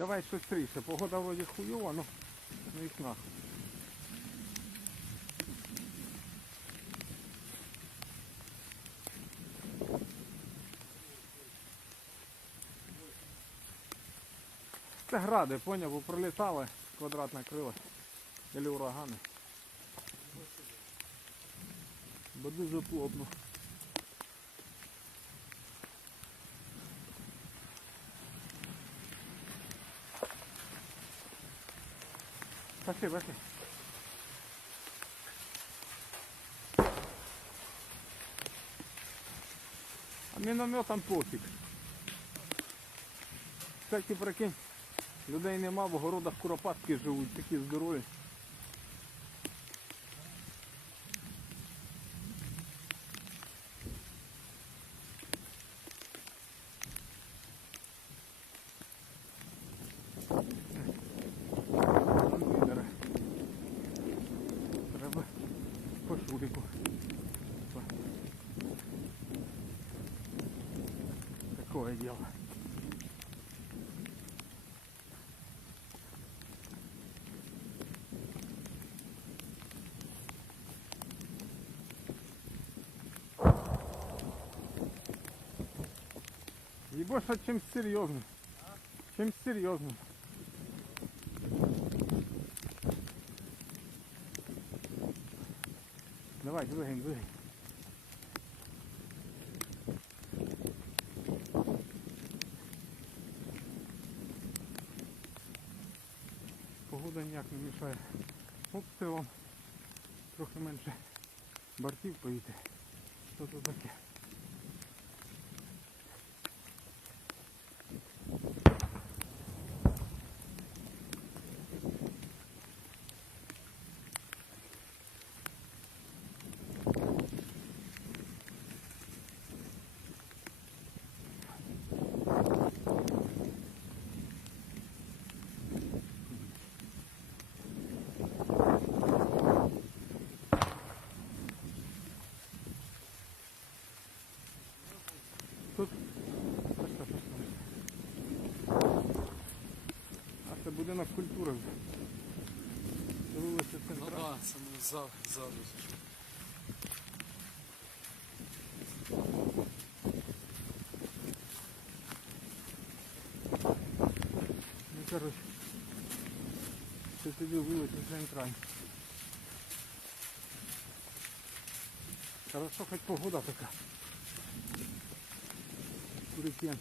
Давай швидше. Погода вроді хуйова, ну, ну їх нахуй. Це гради, поняв, бо пролітали квадратне крило. Или урагани. Бо дуже плотно. Пошли, пошли. А мінометом пофіг. Кстати, прикинь, людей нема, в огородах куропатки живуть, такі здорові. Такое дело. Ебоша чем серьезным. Чем серьезным. Давай, двигаем, двигаем. Погода ніяк не мішає. Обстрілом трохи менше бортів поїти. Що це таке? Тут Пошла, А це будинок культури. Це вулиця Ну центральна. да, саме за, ззаду. Ну, короче, це тобі вулиця центральна. Хорошо, хоч погода така. Cristian.